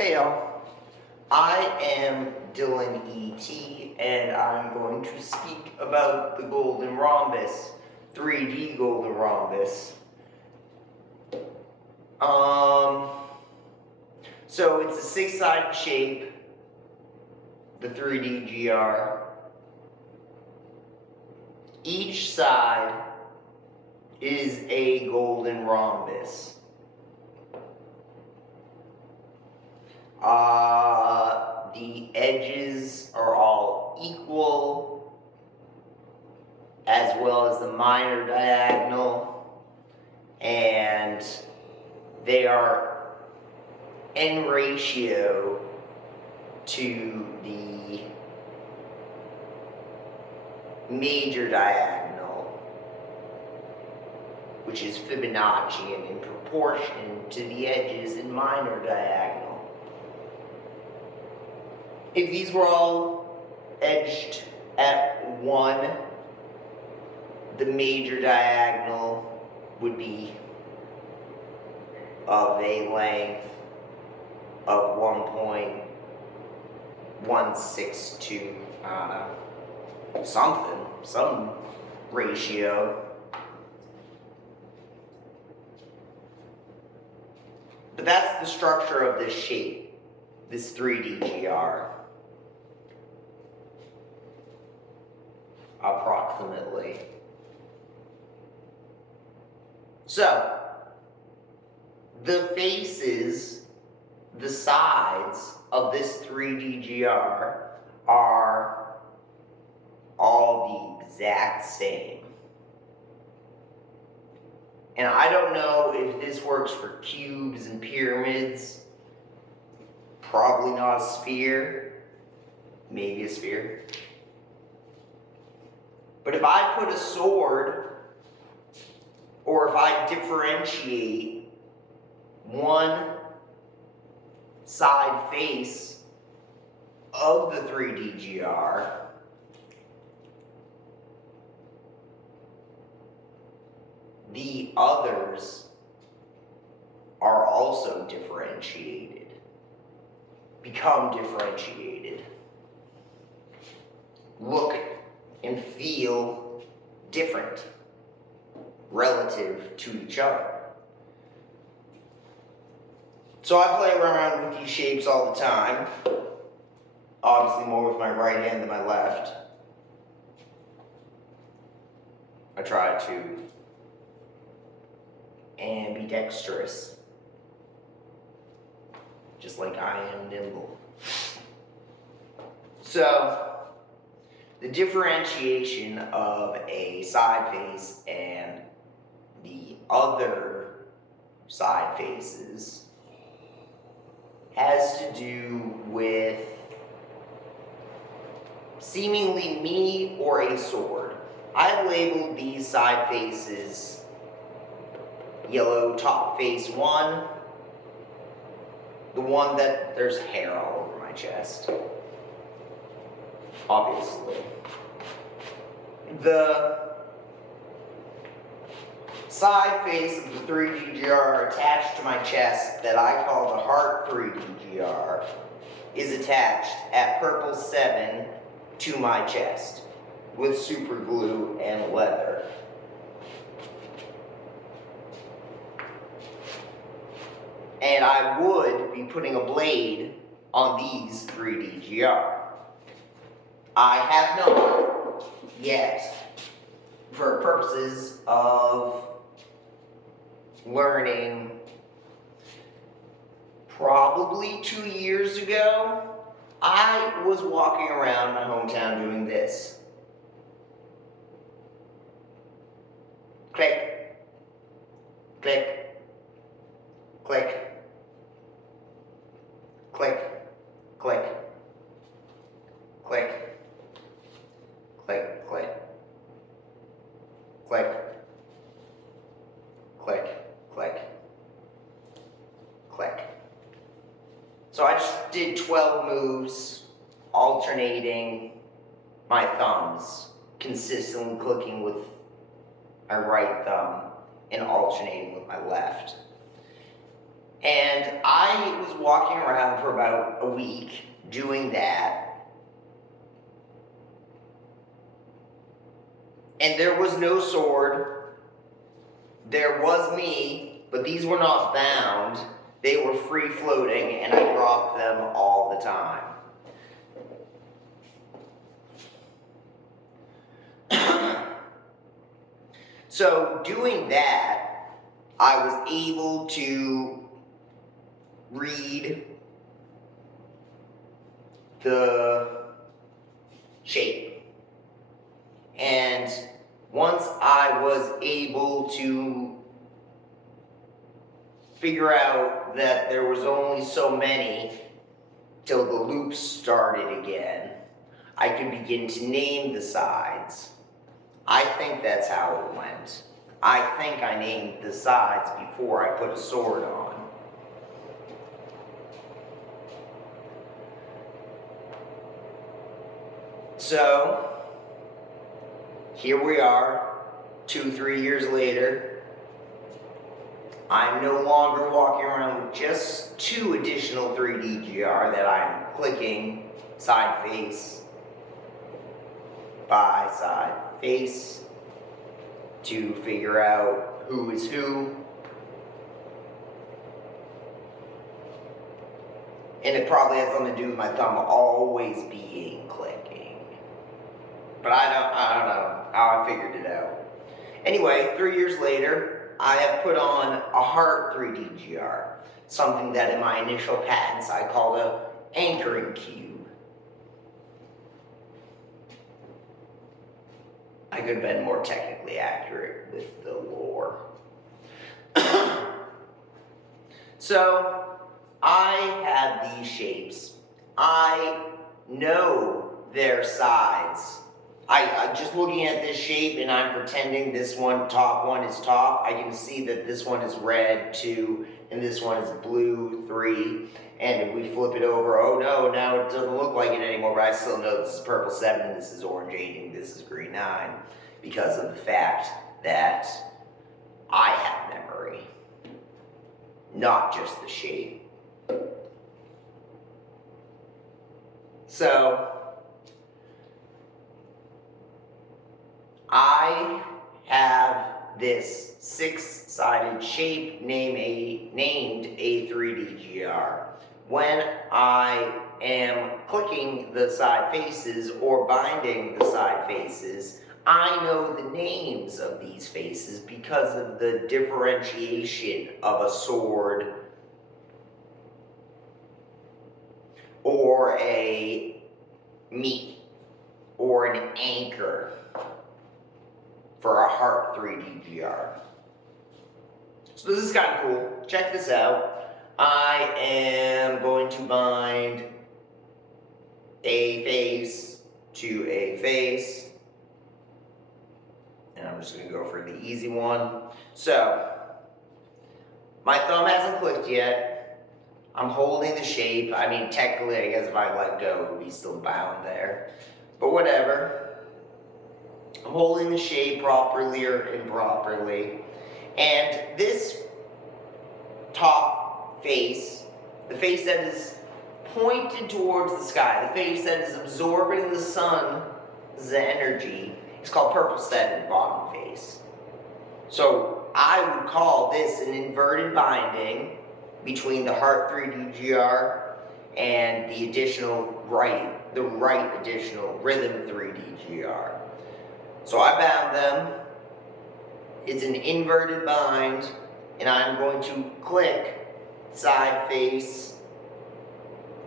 Hey y'all, I am Dylan E.T. and I'm going to speak about the golden rhombus, 3D golden rhombus. So it's a six-sided shape, the 3DGR. Each side is a golden rhombus. The edges are all equal, as well as the minor diagonal, and they are in ratio to the major diagonal, which is Fibonaccian in proportion to the edges in minor diagonal. If these were all edged at 1, the major diagonal would be of a length of 1.162, I don't know, some ratio. But that's the structure of this shape, this 3DGR. Approximately. So, the faces, the sides of this 3DGR are all the exact same. And I don't know if this works for cubes and pyramids. Probably not a sphere. Maybe a sphere. But if I put a sword, or if I differentiate one side face of the 3DGR, the others are also differentiated, become differentiated, look and feel different relative to each other. So I play around with these shapes all the time, obviously more with my right hand than my left. I try to ambidextrous, just like I am nimble. So, the differentiation of a side face and the other side faces has to do with seemingly me or a sword. I've labeled these side faces yellow top face 1, the one that there's hair all over my chest. Obviously. The side face of the 3DGR attached to my chest that I call the heart 3DGR is attached at purple 7 to my chest with super glue and leather. And I would be putting a blade on these 3DGR. I have not yet, for purposes of learning. Probably 2 years ago, I was walking around my hometown doing this. Click, click, click, click, click, click, click, click, click, click, click, click. So I just did 12 moves, alternating my thumbs, consistently clicking with my right thumb and alternating with my left. And I was walking around for about a week doing that. And there was no sword. There was me, but these were not bound. They were free floating, and I dropped them all the time. So doing that, I was able to read the shape. And once I was able to figure out that there was only so many till the loops started again, I could begin to name the sides. I think that's how it went. I think I named the sides before I put a sword on. So, here we are, 2-3 years later. I'm no longer walking around with just 2 additional 3DGR that I'm clicking side face by side face to figure out who is who. And it probably has something to do with my thumb always being clicking. But I don't know how I figured it out. Anyway, 3 years later, I have put on a heart 3DGR, something that in my initial patents I called a anchoring cube. I could have been more technically accurate with the lore. So, I have these shapes. I know their sides. I just looking at this shape and I'm pretending this top one is top. I can see that this one is red 2 and this one is blue 3. And if we flip it over, oh no, now it doesn't look like it anymore, but I still know this is purple 7 and this is orange 8 and this is green 9 because of the fact that I have memory, not just the shape. So, I have this 6-sided shape named a 3DGR. When I am clicking the side faces or binding the side faces, I know the names of these faces because of the differentiation of a sword or a meat or an anchor for a heart 3DGR. So this is kind of cool. Check this out. I am going to bind a face to a face. And I'm just going to go for the easy one. So, my thumb hasn't clicked yet. I'm holding the shape. I mean, technically, I guess if I let go, it would be still bound there. But whatever. I'm holding the shape properly or improperly. And this top face, the face that is pointed towards the sky, the face that is absorbing the sun's energy, is called purple 7 bottom face. So I would call this an inverted binding between the heart 3DGR and the right additional rhythm 3DGR. So I bound them. It's an inverted bind, and I'm going to click side face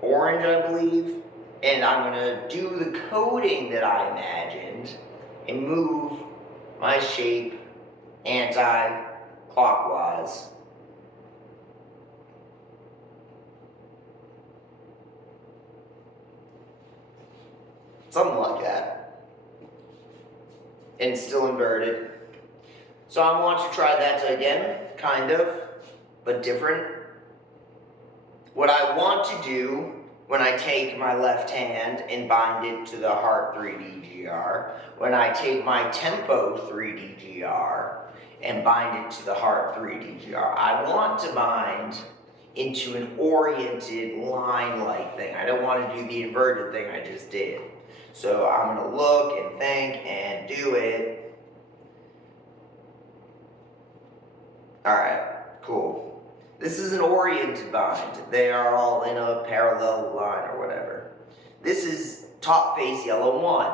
orange, I believe, and I'm going to do the coding that I imagined and move my shape anti-clockwise. Something like that. And it's still inverted. So I want to try that again, kind of, but different. What I want to do when I take my left hand and bind it to the heart 3DGR, when I take my tempo 3DGR and bind it to the heart 3DGR, I want to bind into an oriented line-like thing. I don't want to do the inverted thing I just did. So I'm going to look and think and do it. Alright, cool. This is an oriented bind. They are all in a parallel line or whatever. This is top face yellow 1,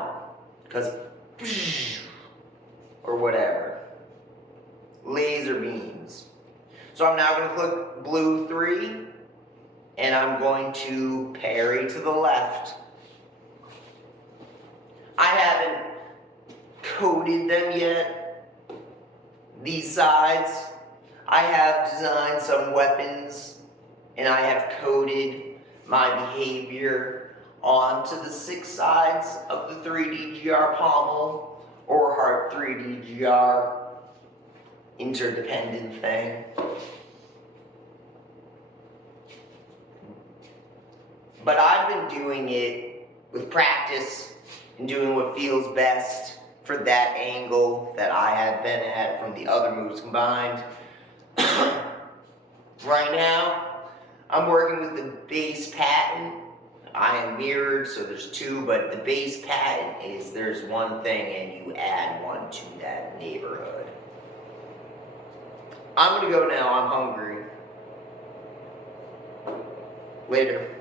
because or whatever. Laser beams. So I'm now going to click blue 3, and I'm going to parry to the left. I haven't coated them yet, these sides. I have designed some weapons, and I have coded my behavior onto the 6 sides of the 3DGR pommel, or Heart 3DGR interdependent thing. But I've been doing it with practice and doing what feels best for that angle that I had been at from the other moves combined. Right now, I'm working with the base pattern. I am mirrored, so there's 2, but the base pattern is there's one thing and you add one to that neighborhood. I'm gonna go now, I'm hungry. Later.